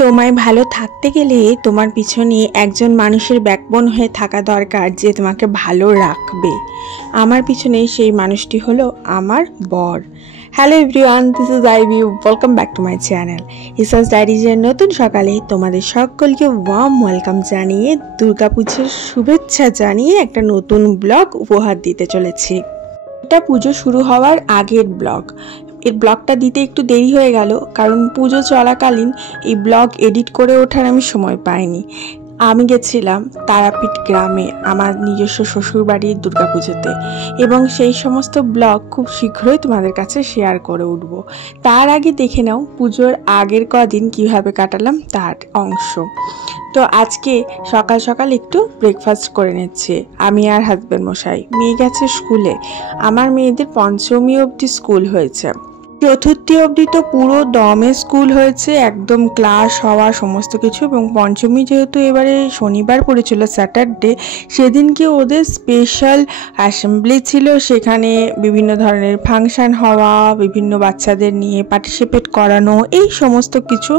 তোমায় ভালো থাকতে গেলে তোমার পিছনে একজন মানুষের ব্যাকবোন হয়ে থাকা দরকার, যে তোমাকে ভালো রাখবে। আমার পিছনে সেই মানুষটি হলো আমার বর। Hello everyone, this is Ivy. Welcome back to my channel ইসাস ডায়েরিজের নতুন সকালে তোমাদের সকলকে ওয়ার্ম ওয়েলকাম জানিয়ে, দুর্গাপুজোর শুভেচ্ছা জানিয়ে একটা নতুন ব্লগ উপহার দিতে চলেছি। এটা পুজো শুরু হওয়ার আগের ব্লগ। এই ব্লগটা দিতে একটু দেরি হয়ে গেল, কারণ পুজো চলাকালীন এই ব্লগ এডিট করে ওঠার আমি সময় পাইনি। আমি গেছিলাম তারাপীঠ গ্রামে আমার নিজস্ব শ্বশুরবাড়ির দুর্গাপুজোতে, এবং সেই সমস্ত ব্লগ খুব শীঘ্রই তোমাদের কাছে শেয়ার করে উঠব। তার আগে দেখে নাও পুজোর আগের কদিন কিভাবে কাটালাম তার অংশ। তো আজকে সকাল সকাল একটু ব্রেকফাস্ট করে নিচ্ছে আমি আর হাজব্যান্ড মশাই। মেয়ে গেছে স্কুলে। আমার মেয়েদের পঞ্চমী অবধি স্কুল হয়েছে, চতুর্থী অবধি তো পুরো দমে স্কুল হয়েছে, একদম ক্লাস হওয়া সমস্ত কিছু। এবং পঞ্চমী যেহেতু এবারে শনিবার পড়েছিল, স্যাটারডে, সেদিনকে ওদের স্পেশাল অ্যাসেম্বলি ছিল। সেখানে বিভিন্ন ধরনের ফাংশন হওয়া, বিভিন্ন বাচ্চাদের নিয়ে পার্টিসিপেট করানো, এই সমস্ত কিছু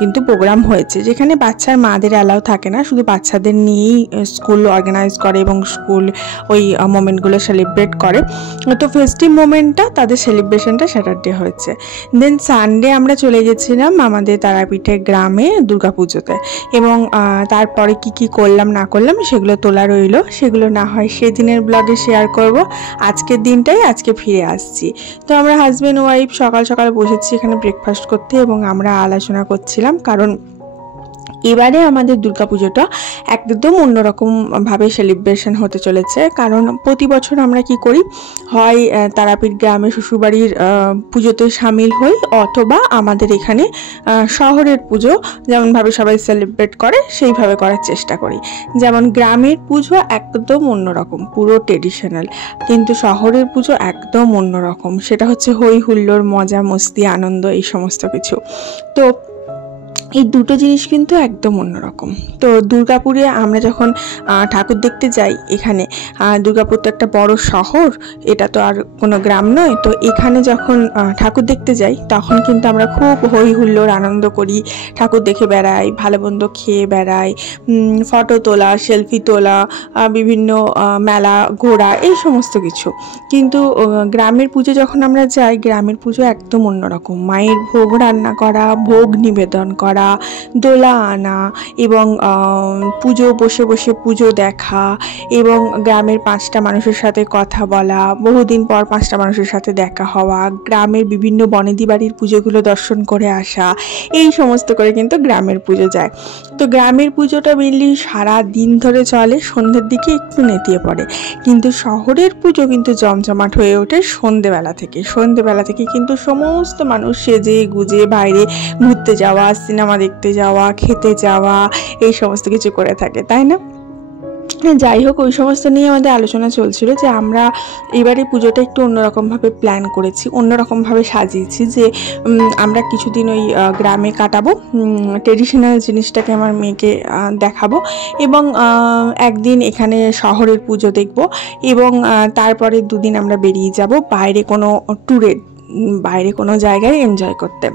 কিন্তু প্রোগ্রাম হয়েছে, যেখানে বাচ্চার মাদের অ্যালাউ থাকে না, শুধু বাচ্চাদের নিয়েই স্কুল অর্গানাইজ করে এবং স্কুল ওই মোমেন্টগুলো সেলিব্রেট করে। তো ফেস্টিভ মোমেন্টটা, তাদের সেলিব্রেশনটা স্যাটারডে হয়েছে। দেন সানডে আমরা চলে গেছিলাম আমাদের তারাপীঠের গ্রামে দুর্গাপুজোতে, এবং তারপরে কি করলাম না করলাম সেগুলো তোলা রইল। সেগুলো না হয় সেদিনের ব্লগে শেয়ার করব। আজকের দিনটাই আজকে ফিরে আসছি। তো আমরা হাজব্যান্ড ওয়াইফ সকাল সকাল বসেছি এখানে ব্রেকফাস্ট করতে, এবং আমরা আলোচনা করছিলাম, কারণ এবারে আমাদের দুর্গাপুজোটা একদম অন্যরকম ভাবে সেলিব্রেশন হতে চলেছে। কারণ প্রতি বছর আমরা কি করি, হয় তারাপীঠ গ্রামে শ্বশুরবাড়ির পুজোতে সামিল হই, অথবা আমাদের এখানে শহরের পুজো যেমনভাবে সবাই সেলিব্রেট করে সেইভাবে করার চেষ্টা করি। যেমন গ্রামের পুজো একদম অন্যরকম, পুরো ট্রেডিশনাল, কিন্তু শহরের পুজো একদম অন্যরকম। সেটা হচ্ছে হই হুল্লোড়, মজা মস্তি, আনন্দ, এই সমস্ত কিছু। তো এই দুটো জিনিস কিন্তু একদম অন্যরকম। তো দুর্গাপুরে আমরা যখন ঠাকুর দেখতে যাই, এখানে দুর্গাপুর তো একটা বড় শহর, এটা তো আর কোনো গ্রাম নয়। তো এখানে যখন ঠাকুর দেখতে যাই, তখন কিন্তু আমরা খুব হই হুল্লোড় আনন্দ করি, ঠাকুর দেখে বেড়াই, ভালো মন্দ খেয়ে বেড়াই, ফটো তোলা, সেলফি তোলা, বিভিন্ন মেলা ঘোরা, এই সমস্ত কিছু। কিন্তু গ্রামের পুজো যখন আমরা যাই, গ্রামের পুজো একদম অন্যরকম। মায়ের ভোগ রান্না করা, ভোগ নিবেদন করা, দোলা আনা, এবং পুজো বসে বসে পুজো দেখা, এবং গ্রামের 5টা মানুষের সাথে কথা বলা, বহুদিন পর 5টা মানুষের সাথে দেখা হওয়া, গ্রামের বিভিন্ন বনেদি বাড়ির পুজোগুলো দর্শন করে আসা, এই সমস্ত করে কিন্তু গ্রামের পুজো যায়। তো গ্রামের পুজোটা মেনলি সারা দিন ধরে চলে, সন্ধ্যের দিকে একটু নেতিয়ে পড়ে। কিন্তু শহরের পুজো কিন্তু জমজমাট হয়ে ওঠে সন্ধ্যেবেলা থেকে। সন্ধ্যেবেলা থেকে কিন্তু সমস্ত মানুষ সেজে গুজে বাইরে ঘুরতে যাওয়া, সিনেমা দেখতে যাওয়া, খেতে যাওয়া, এই সমস্ত কিছু করে থাকে, তাই না? যাই হোক, ওই সমস্ত নিয়ে আমাদের আলোচনা চলছিল যে আমরা এবারে পুজোটা একটু অন্যরকমভাবে প্ল্যান করেছি, অন্যরকমভাবে সাজিয়েছি, যে আমরা কিছুদিন ওই গ্রামে কাটাবো, ট্রেডিশনাল জিনিসটাকে আমার মেয়েকে দেখাবো, এবং একদিন এখানে শহরের পুজো দেখব, এবং তারপরে 2 দিন আমরা বেরিয়ে যাব বাইরে কোনো ট্যুরে, বাইরে কোনো জায়গায় এনজয় করতে।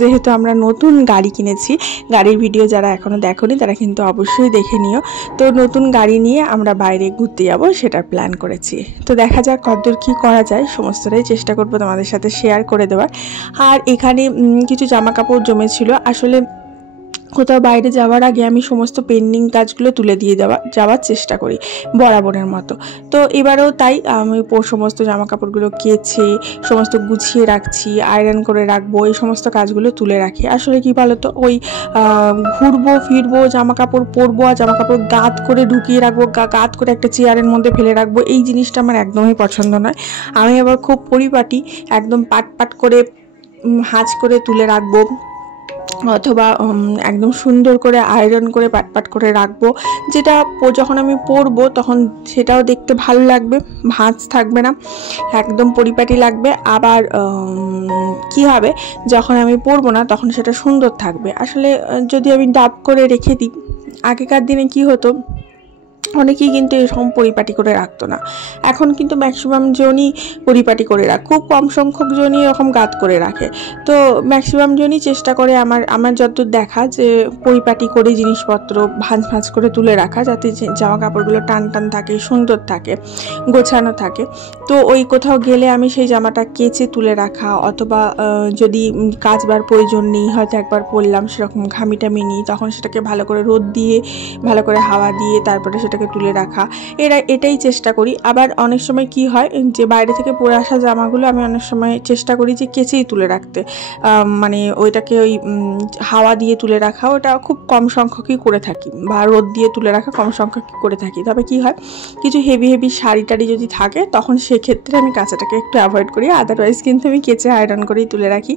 যেহেতু আমরা নতুন গাড়ি কিনেছি, গাড়ির ভিডিও যারা এখনও দেখোনি তারা কিন্তু অবশ্যই দেখে নিও। তো নতুন গাড়ি নিয়ে আমরা বাইরে ঘুরতে যাব, সেটার প্ল্যান করেছি। তো দেখা যাক কতদূর কী করা যায়, সমস্তটাই চেষ্টা করবো তোমাদের সাথে শেয়ার করে দেওয়ার। আর এখানে কিছু জামা কাপড় জমেছিল। আসলে কোথাও বাইরে যাওয়ার আগে আমি সমস্ত পেন্ডিং কাজগুলো তুলে দিয়ে যাওয়ার চেষ্টা করি বরাবরের মতো। তো এবারেও তাই আমি সমস্ত জামা কাপড়গুলো কেচে সমস্ত গুছিয়ে রাখছি, আয়রন করে রাখবো, এই সমস্ত কাজগুলো তুলে রাখি। আসলে কি বলতো, ওই ঘুরবো ফিরবো, জামা কাপড় পরবো আর জামা কাপড় গাঁত করে ঢুকিয়ে রাখবো, গাঁত করে একটা চেয়ারের মধ্যে ফেলে রাখবো, এই জিনিসটা আমার একদমই পছন্দ নয়। আমি আবার খুব পরিপাটি, একদম পাট পাট করে হাঁচ করে তুলে রাখবো, অথবা একদম সুন্দর করে আয়রন করে পাট করে রাখবো, যেটা যখন আমি পরবো তখন সেটাও দেখতে ভালো লাগবে, ভাঁজ থাকবে না, একদম পরিপাটি লাগবে। আবার কি হবে, যখন আমি পরবো না তখন সেটা সুন্দর থাকবে। আসলে যদি আমি ডাব করে রেখে দিই, আগেকার দিনে কি হতো, অনেকেই কিন্তু এরকম পরিপাটি করে রাখতো না, এখন কিন্তু ম্যাক্সিমাম জনই পরিপাটি করে রাখে, খুব কম সংখ্যক জনই এরকম গাঁত করে রাখে। তো ম্যাক্সিমাম জনই চেষ্টা করে আমার যতদূর দেখা যে পরিপাটি করে জিনিসপত্র ভাঁজ ভাঁজ করে তুলে রাখা, যাতে জামা কাপড়গুলো টান টান থাকে, সুন্দর থাকে, গোছানো থাকে। তো ওই কোথাও গেলে আমি সেই জামাটা কেচে তুলে রাখা, অথবা যদি কাচবার প্রয়োজন নেই, হয়তো একবার পরলাম, সেরকম ঘামি টামি নিই, তখন সেটাকে ভালো করে রোদ দিয়ে ভালো করে হাওয়া দিয়ে তারপরে সেটাকে তুলে রাখা, এটাই চেষ্টা করি। আবার অনেক সময় কি হয় যে বাইরে থেকে পরে আসা জামাগুলো আমি অনেক সময় চেষ্টা করি যে কেচেই তুলে রাখতে, মানে ওইটাকে ওই হাওয়া দিয়ে তুলে রাখা, ওটা খুব কম সংখ্যকই করে থাকি, বা রোদ দিয়ে তুলে রাখা কম সংখ্যকই করে থাকি। তবে কি হয়, কিছু হেভি হেভি শাড়ি টাড়ি যদি থাকে তখন সেক্ষেত্রে আমি কাচাটাকে একটু অ্যাভয়েড করি, আদারওয়াইজ কিন্তু আমি কেচে আয়রন করেই তুলে রাখি।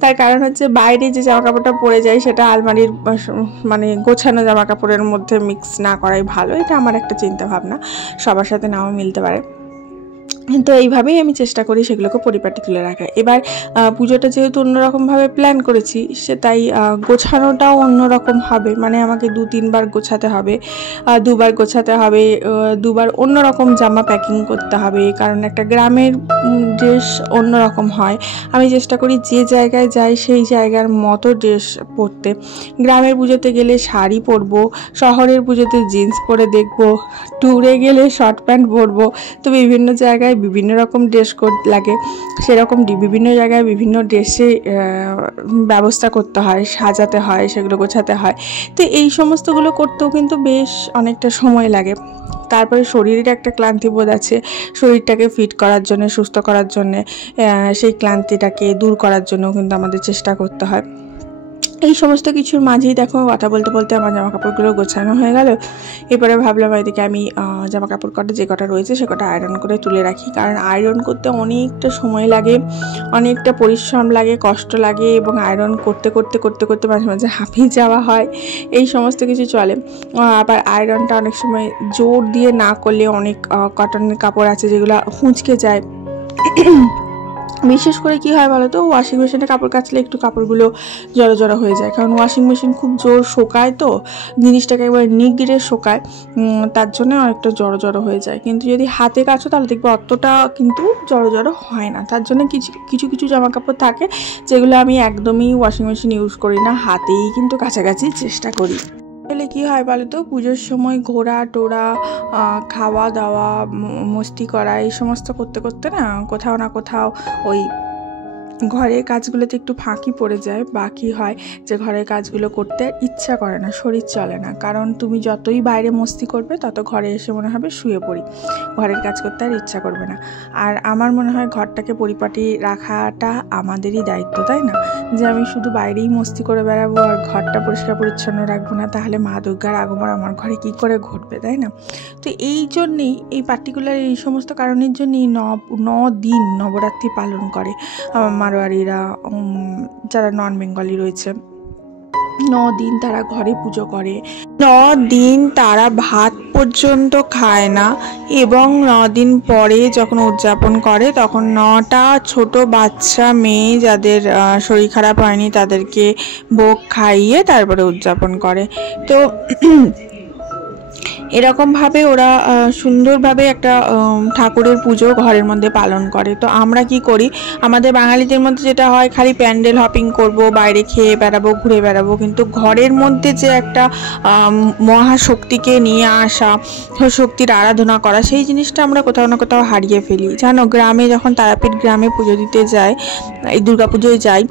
তার কারণ হচ্ছে বাইরে যে জামা কাপড়টা পরে যায় সেটা আলমারির মানে গোছানো জামা কাপড়ের মধ্যে মিক্স না করাই ভালো, এটা আমার একটা চিন্তা ভাবনা, সবার সাথে নাও মিলতে পারে। তো এইভাবেই আমি চেষ্টা করি সেগুলোকে পরিপাটি তুলে রাখা। এবার পুজোটা যেহেতু অন্যরকমভাবে প্ল্যান করেছি, সে তাই গোছানোটাও অন্যরকম হবে, মানে আমাকে 2-3 বার গোছাতে হবে, 2 বার গোছাতে হবে, 2 বার অন্যরকম জামা প্যাকিং করতে হবে, কারণ একটা গ্রামের ড্রেস অন্যরকম হয়। আমি চেষ্টা করি যে জায়গায় যাই সেই জায়গার মতো ড্রেস পরতে। গ্রামের পুজোতে গেলে শাড়ি পরবো, শহরের পুজোতে জিন্স পরে দেখবো, ট্যুরে গেলে শর্ট প্যান্ট পরবো। তো বিভিন্ন জায়গায় বিভিন্ন রকম ড্রেস কোড লাগে, সেরকম বিভিন্ন জায়গায় বিভিন্ন ড্রেসে ব্যবস্থা করতে হয়, সাজাতে হয়, সেগুলো গোছাতে হয়। তো এই সমস্তগুলো করতেও কিন্তু বেশ অনেকটা সময় লাগে। তারপরে শরীরের একটা ক্লান্তিবোধ আছে, শরীরটাকে ফিট করার জন্য, সুস্থ করার জন্য, সেই ক্লান্তিটাকে দূর করার জন্য কিন্তু আমাদের চেষ্টা করতে হয়। এই সমস্ত কিছুর মাঝেই দেখো কথা বলতে বলতে আমার জামা কাপড়গুলো গোছানো হয়ে গেল। এবারে ভাবলাম এদিকে আমি জামা কাপড় কটা যে কটা রয়েছে সে কটা আয়রন করে তুলে রাখি, কারণ আয়রন করতে অনেকটা সময় লাগে, অনেকটা পরিশ্রম লাগে, কষ্ট লাগে, এবং আয়রন করতে করতে করতে করতে মাঝে মাঝে হাঁপিয়ে যাওয়া হয়, এই সমস্ত কিছু চলে। আবার আয়রনটা অনেক সময় জোর দিয়ে না করলে অনেক কটনের কাপড় আছে যেগুলো হুঁচকে যায়। বিশেষ করে কি হয় বলো তো, ওয়াশিং মেশিনে কাপড় কাচলে একটু কাপড়গুলো জড়ো জড়ো হয়ে যায়, কারণ ওয়াশিং মেশিন খুব জোর শোকায়, তো জিনিসটাকে একবার নিগড়ে শোকায়, তার জন্য অনেকটা জড়ো জড়ো হয়ে যায়। কিন্তু যদি হাতে কাচো তাহলে দেখবে অতটা কিন্তু জড়ো জড়ো হয় না। তার জন্য কিছু কিছু জামা কাপড় থাকে যেগুলো আমি একদমই ওয়াশিং মেশিন ইউজ করি না, হাতেই কিন্তু কাছাকাছি চেষ্টা করি। তাহলে কী হয় বলো তো, পুজোর সময় ঘোরা টোরা, খাওয়া দাওয়া, মস্তি করা, এই সমস্ত করতে করতে না কোথাও না কোথাও ওই ঘরের কাজগুলোতে একটু ফাঁকি পড়ে যায়, বাকি হয় যে ঘরের কাজগুলো করতে ইচ্ছা করে না, শরীর চলে না। কারণ তুমি যতই বাইরে মস্তি করবে তত ঘরে এসে মনে হবে শুয়ে পড়ি, ঘরের কাজ করতে আর ইচ্ছা করবে না। আর আমার মনে হয় ঘরটাকে পরিপাটি রাখাটা আমাদেরই দায়িত্ব, তাই না? যে আমি শুধু বাইরেই মস্তি করে বেড়াবো আর ঘরটা পরিষ্কার পরিচ্ছন্ন রাখবো না, তাহলে মা দুর্গার আগমন আমার ঘরে কী করে ঘটবে, তাই না? তো এই জন্যেই, এই পার্টিকুলার এই সমস্ত কারণের জন্যই 9 দিন নবরাত্রি পালন করে মারোয়ারিরা, যারা নন বেঙ্গলি রয়েছে। 9 দিন তারা ঘরে পুজো করে, 9 দিন তারা ভাত পর্যন্ত খায় না, এবং 9 দিন পরে যখন উদযাপন করে তখন 9টা ছোট বাচ্চা মেয়ে যাদের শরীর খারাপ হয়নি তাদেরকে ভোগ খাইয়ে তারপরে উদযাপন করে। তো এরকমভাবে ওরা সুন্দরভাবে একটা ঠাকুরের পুজো ঘরের মধ্যে পালন করে। তো আমরা কি করি, আমাদের বাঙালিদের মধ্যে যেটা হয়, খালি প্যান্ডেল হপিং করব, বাইরে খেয়ে বেড়াবো, ঘুরে বেড়াবো, কিন্তু ঘরের মধ্যে যে একটা মহাশক্তিকে নিয়ে আসা, শক্তির আরাধনা করা, সেই জিনিসটা আমরা কোথাও না কোথাও হারিয়ে ফেলি। জানো, গ্রামে যখন তারাপীঠ গ্রামে পুজো দিতে যায়, এই দুর্গাপুজোয় যাই,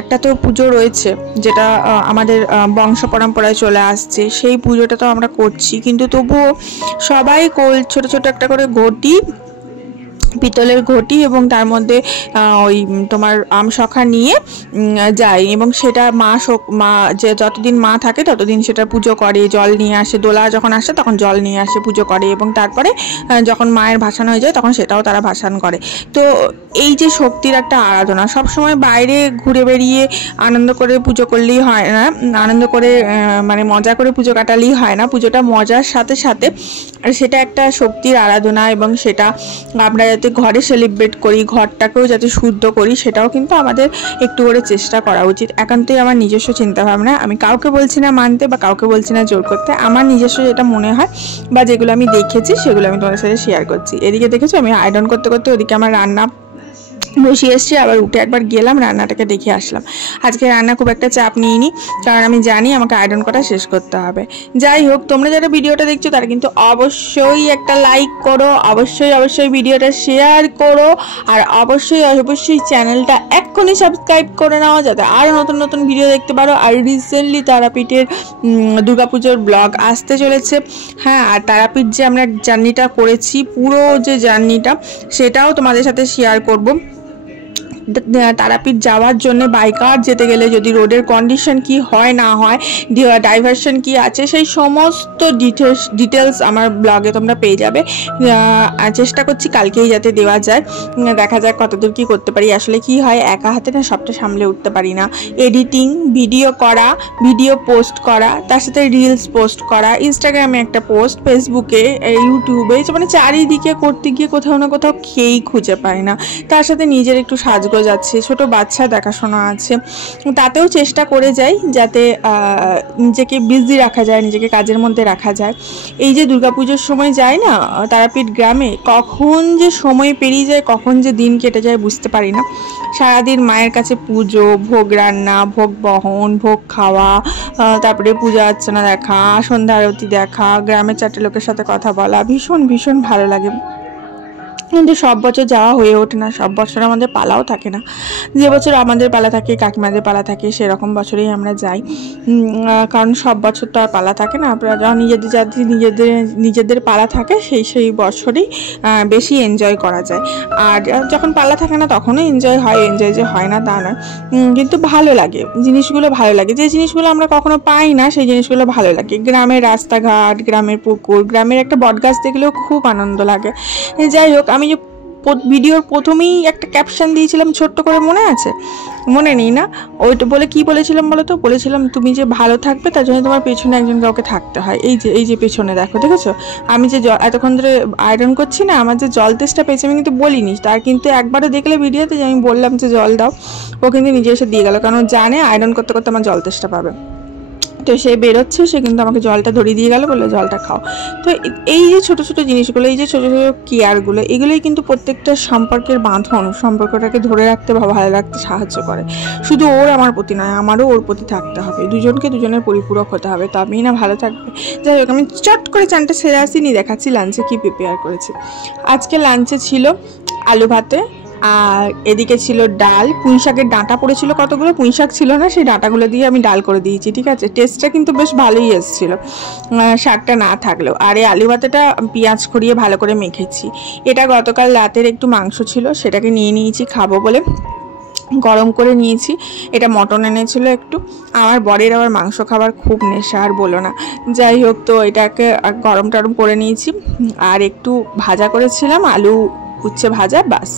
একটা তো পুজো রয়েছে যেটা আমাদের বংশ পরম্পরায় চলে আসছে, সেই পুজোটা তো আমরা করছি, কিন্তু তবুও সবাই ছোট ছোট একটা করে ঘটি, পিতলের ঘটি, এবং তার মধ্যে ওই তোমার আমশখা নিয়ে যায়, এবং সেটা মা যে যতদিন মা থাকে ততদিন সেটা পুজো করে, জল নিয়ে আসে, দোলা যখন আসে তখন জল নিয়ে আসে, পুজো করে, এবং তারপরে যখন মায়ের ভাসান হয়ে যায় তখন সেটাও তারা ভাসান করে। তো এই যে শক্তির একটা আরাধনা, সবসময় বাইরে ঘুরে বেরিয়ে আনন্দ করে পুজো করলেই হয় না, আনন্দ করে মানে মজা করে পুজো কাটালেই হয় না, পুজোটা মজার সাথে সাথে সেটা একটা শক্তির আরাধনা, এবং সেটা আমরা যাতে ঘরে সেলিব্রেট করি, ঘরটাকেও যাতে শুদ্ধ করি, সেটাও কিন্তু আমাদের একটু করে চেষ্টা করা উচিত। একান্তই আমার নিজস্ব চিন্তাভাবনা, আমি কাউকে বলছি না মানতে বা কাউকে বলছি না জোর করতে, আমার নিজস্ব যেটা মনে হয় বা যেগুলো আমি দেখেছি সেগুলো আমি তোমাদের সাথে শেয়ার করছি। এদিকে দেখেছো আমি আয়রন করতে করতে ওদিকে আমার রান্না বসিয়ে এসছি, আবার উঠে একবার গেলাম রান্নাটাকে দেখে আসলাম। আজকে রান্না খুব একটা চাপ নিইনি, কারণ আমি জানি আমাকে আয়রন করা শেষ করতে হবে। যাই হোক, তোমরা যারা ভিডিওটা দেখছো তারা কিন্তু অবশ্যই একটা লাইক করো, অবশ্যই ভিডিওটা শেয়ার করো, আর অবশ্যই চ্যানেলটা এক্ষুনি সাবস্ক্রাইব করে নাও, যাতে আরও নতুন নতুন ভিডিও দেখতে পারো। আর রিসেন্টলি তারাপীঠের দুর্গাপুজোর ব্লগ আসতে চলেছে। হ্যাঁ, আর তারাপীঠ যে আমরা জার্নিটা করেছি, পুরো যে জার্নিটা, সেটাও তোমাদের সাথে শেয়ার করব। তারাপীঠ যাওয়ার জন্য বাইকার যেতে গেলে যদি রোডের কন্ডিশন কি হয় না হয়, ডাইভারশন কি আছে, সেই সমস্ত ডিটেলস আমার ব্লগে তোমরা পেয়ে যাবে। চেষ্টা করছি কালকেই যাতে দেওয়া যায়, দেখা যাক কতদূর কি করতে পারি। আসলে কি হয়, একা হাতে না সবটা সামলে উঠতে পারি না। এডিটিং, ভিডিও করা, ভিডিও পোস্ট করা, তার সাথে রিলস পোস্ট করা, ইনস্টাগ্রামে একটা পোস্ট, ফেসবুকে, ইউটিউবে, মানে চারিদিকে করতে গিয়ে কোথাও না কোথাও খেয়েই খুঁজে পাই না। তার সাথে নিজের একটু সাজগোজ আছে, ছোট বাচ্চা দেখাশোনা আছে, তাতেও চেষ্টা করে যাই যাতে নিজেকে বিজি রাখা যায়, নিজেকে কাজের মধ্যে রাখা যায়। এই যে দুর্গাপুজোর সময় যাই না তারাপীঠ গ্রামে, কখন যে সময় পেরিয়ে যায়, কখন যে দিন কেটে যায় বুঝতে পারি না। সারাদিন মায়ের কাছে পুজো, ভোগ রান্না, ভোগ বহন, ভোগ খাওয়া, তারপরে পূজা অর্চনা দেখা, সন্ধ্যা আরতি দেখা, গ্রামের 4টে লোকের সাথে কথা বলা, ভীষণ ভালো লাগে। কিন্তু সব বছর যাওয়া হয়ে ওঠে না, সব বছর আমাদের পালাও থাকে না। যে বছর আমাদের পালা থাকে, কাকিমাদের পালা থাকে, সেরকম বছরেই আমরা যাই, কারণ সব বছর তো আর পালা থাকে না। আপনারা যখন নিজেদের পালা থাকে সেই বছরেই বেশি এনজয় করা যায়। আর যখন পালা থাকে না তখনও এনজয় যে হয় না তা নয়, কিন্তু ভালো লাগে, জিনিসগুলো ভালো লাগে। যে জিনিসগুলো আমরা কখনো পাই না সেই জিনিসগুলো ভালো লাগে। গ্রামের রাস্তাঘাট, গ্রামের পুকুর, গ্রামের একটা বটগাছ দেখলেও খুব আনন্দ লাগে। যাই হোক, আমি যে ভিডিওর প্রথমেই একটা ক্যাপশন দিয়েছিলাম ছোট্ট করে, মনে আছে? মনে নেই না? ওইটা বলে কি বলেছিলাম বলো তো? বলেছিলাম তুমি যে ভালো থাকবে তার জন্য তোমার পেছনে একজন কাউকে থাকতে হয়। এই যে পেছনে দেখেছো আমি যে এতক্ষণ ধরে আয়রন করছি না, আমার যে জল তেষ্টা পেয়েছে আমি কিন্তু বলিনি, তার কিন্তু একবারও দেখলে ভিডিওতে যে আমি বললাম যে জল দাও, ও কিন্তু নিজে এসে দিয়ে গেল, কারণ জানে আয়রন করতে করতে আমার জল তেষ্টা পাবে। তো সে বেরোচ্ছে, সে কিন্তু আমাকে জলটা ধরিয়ে দিয়ে গেল, বললো জলটা খাও। তো এই যে ছোট ছোট জিনিসগুলো, এই যে ছোট ছোট কেয়ারগুলো, এগুলোই কিন্তু প্রত্যেকটা সম্পর্কের বাঁধন, সম্পর্কটাকে ধরে রাখতে বা ভালো রাখতে সাহায্য করে। শুধু ওর আমার প্রতি নয়, আমারও ওর প্রতি থাকতে হবে, দুজনের পরিপূরক হতে হবে, তবেই না ভালো থাকবে। যাই হোক, আমি চট করে চানটা সেরে আসিনি, দেখাচ্ছি লাঞ্চে কি প্রিপেয়ার করেছি। আজকে লাঞ্চে ছিল আলু ভাতে, আর এদিকে ছিল ডাল। পুঁই শাকের ডাঁটা পড়েছিল কতগুলো, পুঁই শাক ছিল না, সেই ডাঁটাগুলো দিয়ে আমি ডাল করে দিয়েছি, ঠিক আছে? টেস্টটা কিন্তু বেশ ভালোই এসেছিলো শাকটা না থাকলেও। আর এই আলু ভাতেটা পেঁয়াজ খড়িয়ে ভালো করে মেখেছি। এটা গতকাল রাতের একটু মাংস ছিল, সেটাকে নিয়ে নিয়েছি খাবো বলে, গরম করে নিয়েছি। এটা মটন এনেছিল একটু, আমার বরের আবার মাংস খাবার খুব নেশা, আর বলো না। যাই হোক, তো এটাকে গরম টরম করে নিয়েছি, আর একটু ভাজা করেছিলাম, আলু উচ্ছে ভাজা, বাস।